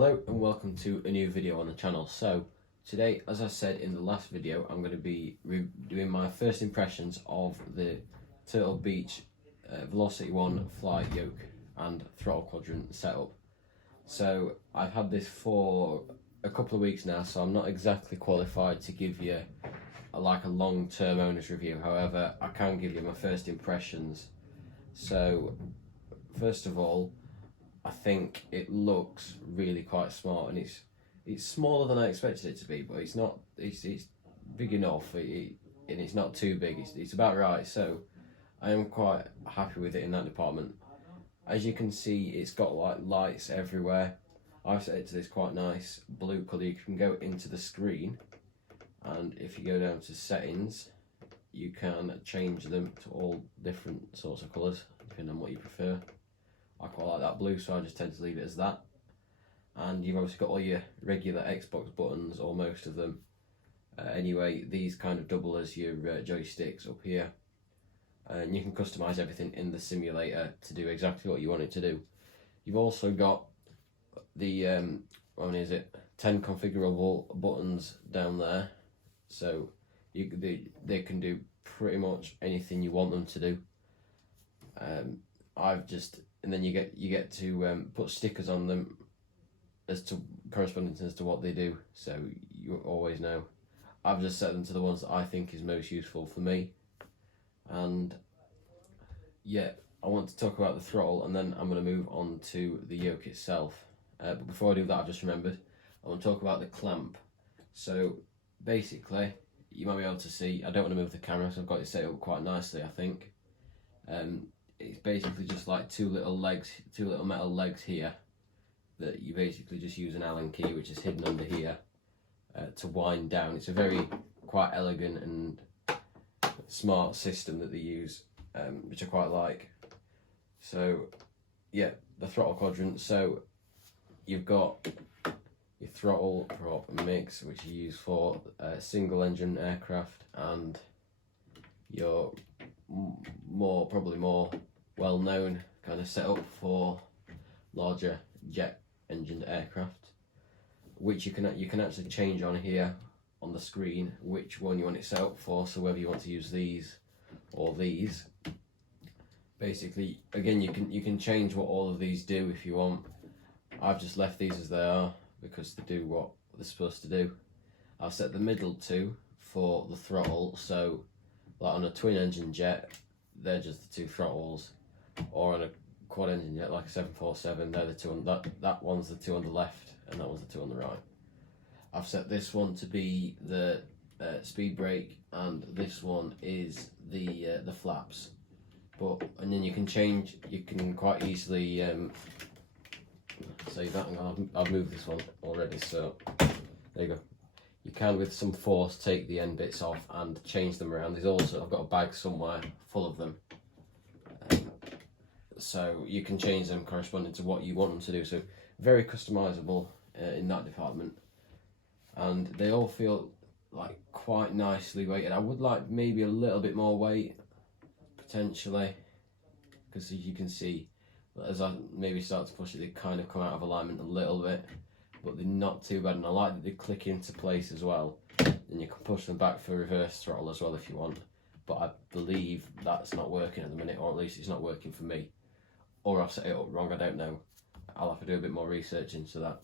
Hello and welcome to a new video on the channel. So today, as I said in the last video, I'm going to be doing my first impressions of the Turtle Beach VelocityOne Fly Yoke and Throttle quadrant setup. So I've had this for a couple of weeks now, so I'm not exactly qualified to give you a long-term owner's review. However, I can give you my first impressions. So first of all, I think it looks really quite smart, and it's smaller than I expected it to be, but it's not. It's big enough, and it's not too big. It's about right. So I am quite happy with it in that department. As you can see, it's got like lights everywhere. I've set it to this quite nice blue colour. You can go into the screen, and if you go down to settings, you can change them to all different sorts of colours depending on what you prefer. I quite like that blue, so I just tend to leave it as that. And you've obviously got all your regular Xbox buttons, or most of them. Anyway, these kind of double as your joysticks up here. And you can customise everything in the simulator to do exactly what you want it to do. You've also got the 10 configurable buttons down there. So they can do pretty much anything you want them to do. And then you get to put stickers on them as to corresponding as to what they do, so you always know. I've just set them to the ones that I think is most useful for me. And yeah, I want to talk about the throttle, and then I'm going to move on to the yoke itself. But before I do that, I've just remembered I want to talk about the clamp. So basically, you might be able to see, I don't want to move the camera, so I've got it set up quite nicely, I think. It's basically just like two little metal legs here that you basically just use an Allen key, which is hidden under here, to wind down. It's a very quite elegant and smart system that they use, which I quite like. So yeah, the throttle quadrant. So you've got your throttle prop mix, which you use for single engine aircraft, and your probably more well-known kind of setup for larger jet engined aircraft, which you can actually change on here on the screen which one you want it set up for. So whether you want to use these or these, basically, again, you can change what all of these do if you want. I've just left these as they are because they do what they're supposed to do. I've set the middle two for the throttle, so like on a twin engine jet, they're just the two throttles, or on a quad engine jet like a 747, they're the two on that one's the two on the left, and that one's the two on the right. I've set this one to be the speed brake, and this one is the flaps. And then you can quite easily save that. I've moved this one already, so there you go. You can, with some force, take the end bits off and change them around. I've got a bag somewhere full of them. So you can change them corresponding to what you want them to do. So very customizable in that department. And they all feel like quite nicely weighted. I would like maybe a little bit more weight, potentially, because as you can see, as I maybe start to push it, they kind of come out of alignment a little bit. But they're not too bad, and I like that they click into place as well. And you can push them back for reverse throttle as well if you want. But I believe that's not working at the minute, or at least it's not working for me. Or I've set it up wrong, I don't know. I'll have to do a bit more research into that.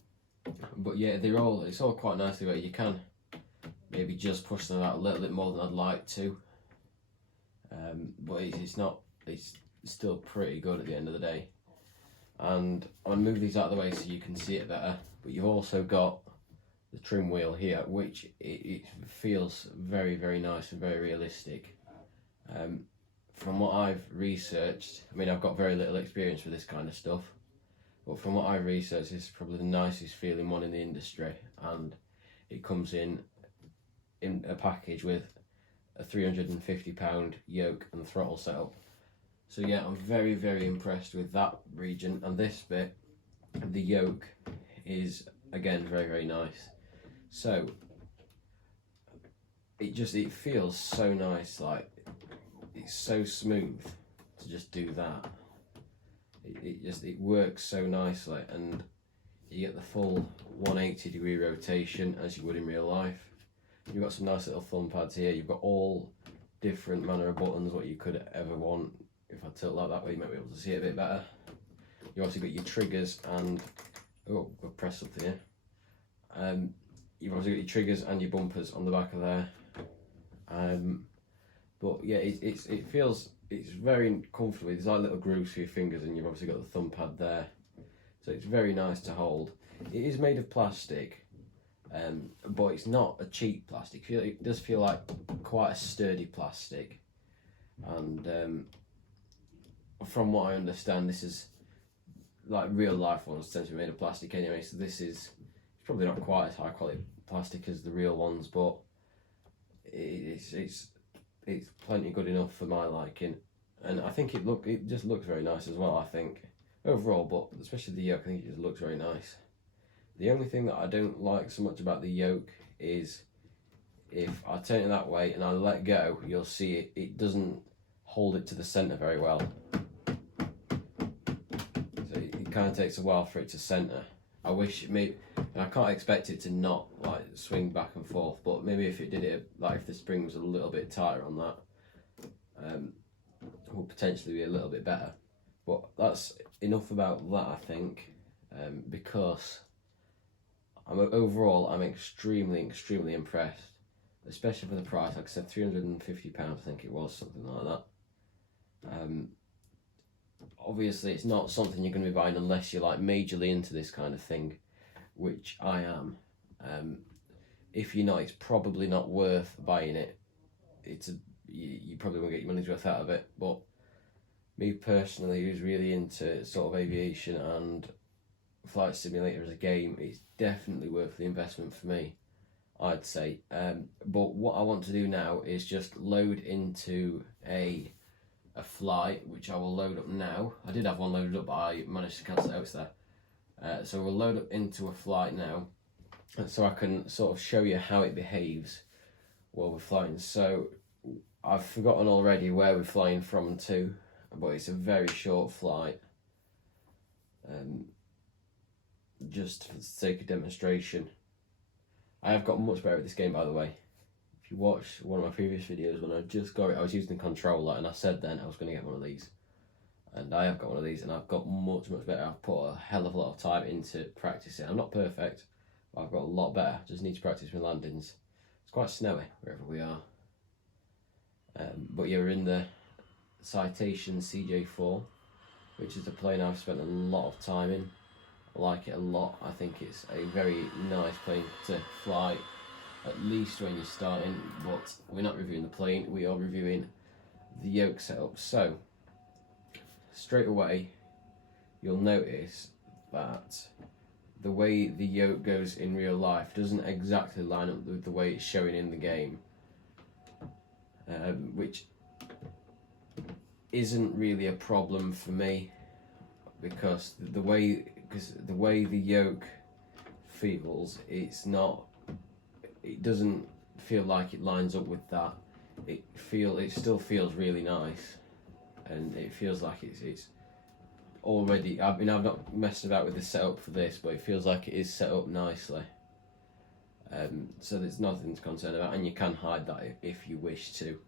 But yeah, it's all quite nicely weighted. You can maybe just push them out a little bit more than I'd like to. But it's still pretty good at the end of the day. And I'm going to move these out of the way so you can see it better. But you've also got the trim wheel here, which it feels very, very nice and very realistic. From what I've researched, I mean, I've got very little experience with this kind of stuff, but from what I've researched, this is probably the nicest feeling one in the industry, and it comes in a package with a £350 yoke and throttle setup. So yeah, I'm very, very impressed with that region. And this bit, the yoke, is again very, very nice. So it feels so nice, like it's so smooth to just do that. It works so nicely, and you get the full 180-degree rotation as you would in real life. You've got some nice little thumb pads here. You've got all different manner of buttons what you could ever want. If I tilt that way, you might be able to see it a bit better. You also got your triggers and we'll press up here. You've also got your triggers and your bumpers on the back of there. But yeah, it feels, it's very comfortable. There's like little grooves for your fingers, and you've obviously got the thumb pad there, so it's very nice to hold. It is made of plastic, but it's not a cheap plastic. It does feel like quite a sturdy plastic, and from what I understand, this is like real life ones tend to be made of plastic anyway, so this is probably not quite as high quality plastic as the real ones, but it's plenty good enough for my liking, and I think it just looks very nice as well. I think overall, but especially the yoke, I think it just looks very nice. The only thing that I don't like so much about the yoke is if I turn it that way and I let go, you'll see it doesn't hold it to the centre very well. So it kind of takes a while for it to centre. I wish it maybe, and I can't expect it to not like swing back and forth, but maybe if it did it, like if the spring was a little bit tighter on that, would potentially be a little bit better. But that's enough about that, I think, because overall I'm extremely impressed, especially for the price. Like I said, £350, I think it was, something like that. Obviously it's not something you're going to be buying unless you're like majorly into this kind of thing, which I am. If you're not, it's probably not worth buying it. You probably won't get your money's worth out of it. But me personally, who's really into sort of aviation and Flight Simulator as a game, it's definitely worth the investment for me, I'd say. But what I want to do now is just load into a flight, which I will load up now. I did have one loaded up, but I managed to cancel it out. It's there. So we'll load up into a flight now, so I can sort of show you how it behaves while we're flying. So I've forgotten already where we're flying from to, but it's a very short flight. Just for the sake of demonstration. I have got much better at this game, by the way. If you watch one of my previous videos when I just got it, I was using the controller, and I said then I was going to get one of these. And I have got one of these, and I've got much better. I've put a hell of a lot of time into practicing. I'm not perfect, but I've got a lot better. Just need to practice my landings. It's quite snowy wherever we are. But yeah, we're in the Citation CJ4, which is a plane I've spent a lot of time in. I like it a lot. I think it's a very nice plane to fly, at least when you're starting, but we're not reviewing the plane, we are reviewing the yoke setup. So, straight away, you'll notice that the way the yoke goes in real life doesn't exactly line up with the way it's showing in the game, which isn't really a problem for me, because the way the yoke feels, it doesn't feel like it lines up with that. It still feels really nice, and it feels like it's already. I've not messed about with the setup for this, but it feels like it is set up nicely. So there's nothing to concern about, and you can hide that if you wish to.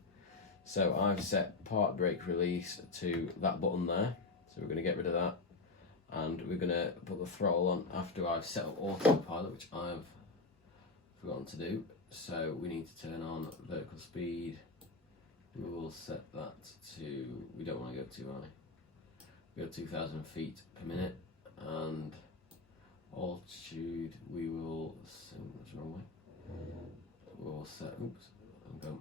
So I've set park brake release to that button there, so we're going to get rid of that, and we're going to put the throttle on after I've set up autopilot, which I've forgotten to do. So we need to turn on vertical speed. We will set that to, we don't want to go too high, we go 2,000 feet per minute, and altitude we will, what's the wrong way? We'll set, oops, I'm going.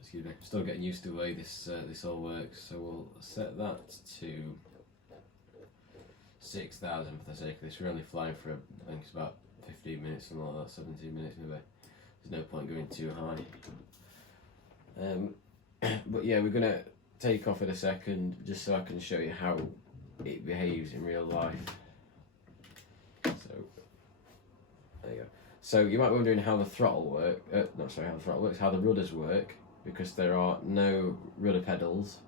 Excuse me, still getting used to the way this all works. So we'll set that to 6,000 for the sake of this. We're only flying for, I think it's about 15 minutes, something like that, 17 minutes maybe. There's no point going too high. But yeah, we're gonna take off in a second, just so I can show you how it behaves in real life. So there you go. So you might be wondering how the throttle works. How the rudders work, because there are no rudder pedals.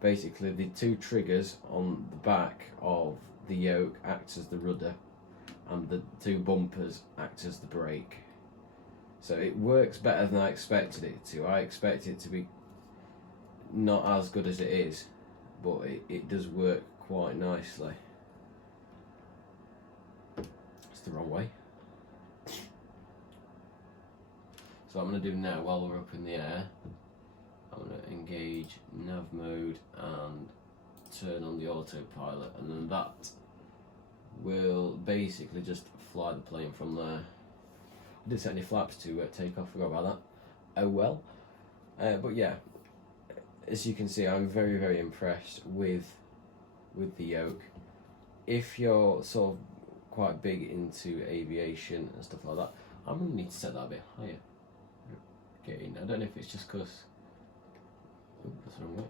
Basically, the two triggers on the back of the yoke acts as the rudder, and the two bumpers act as the brake. So it works better than I expected it to. I expected it to be not as good as it is, but it does work quite nicely. It's the wrong way. So what I'm going to do now, while we're up in the air, I'm going to engage nav mode and turn on the autopilot, and then that will basically just fly the plane from there. I didn't set any flaps to take off, forgot about that. Oh well. But yeah, as you can see, I'm very, very impressed with the Yoke. If you're sort of quite big into aviation and stuff like that, I'm going to need to set that a bit higher. Getting, I don't know if it's just because, that's the wrong way.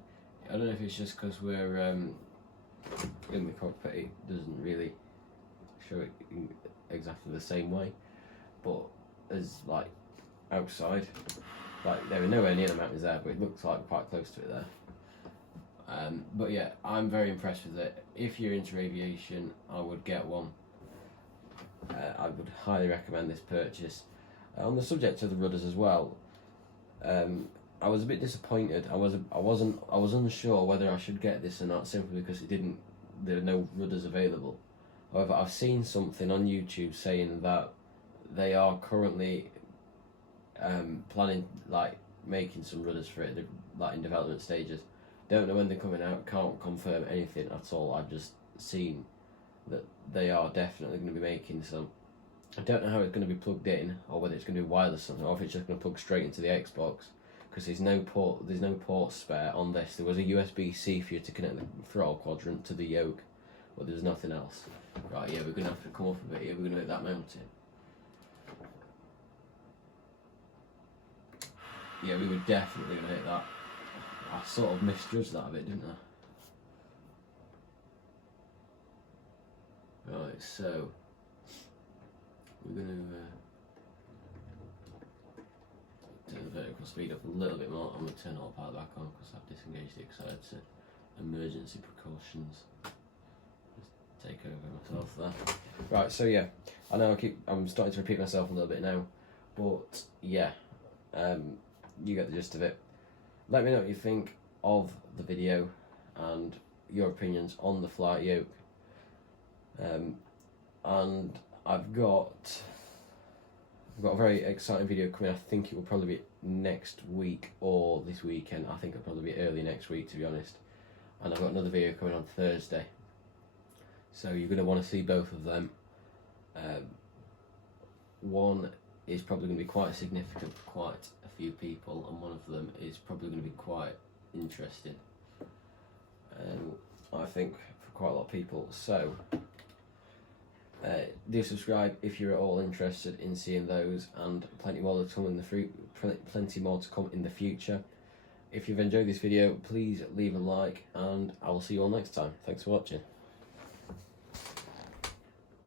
I don't know if it's just because we're in the cockpit, it doesn't really show it in exactly the same way, but as like outside, like they were nowhere near the mountains there, but it looks like quite close to it there. But yeah, I'm very impressed with it. If you're into aviation, I would get one. I would highly recommend this purchase. On the subject of the rudders as well, I was a bit disappointed. I was unsure whether I should get this or not, simply because there are no rudders available. However, I've seen something on YouTube saying that they are currently planning, like, making some rudders for it, like in development stages. Don't know when they're coming out, can't confirm anything at all. I've just seen that they are definitely going to be making some. I don't know how it's going to be plugged in, or whether it's going to be wireless or something, or if it's just going to plug straight into the Xbox, because there's no port spare on this. There was a USB-C for you to connect the throttle quadrant to the Yoke, but there's nothing else. Right, yeah, we're going to have to come off a bit here. We're going to hit that mountain. Yeah, we were definitely going to hit that. I sort of misjudged that a bit, didn't I? Right, so we're going to turn the vertical speed up a little bit more. I'm going to turn autopilot back on because I've disengaged it because I had to emergency precautions. Just take over myself there. Right, so yeah, I know I'm starting to repeat myself a little bit now, but yeah, you get the gist of it. Let me know what you think of the video and your opinions on the Flight Yoke. And I've got a very exciting video coming. I think it will probably be next week or this weekend. I think it'll probably be early next week, to be honest. And I've got another video coming on Thursday. So you're going to want to see both of them. One is probably going to be quite significant for quite a few people, and one of them is probably going to be quite interesting, I think, for quite a lot of people. So do subscribe if you're at all interested in seeing those, and plenty more to come in the future. If you've enjoyed this video, please leave a like, and I will see you all next time. Thanks for watching.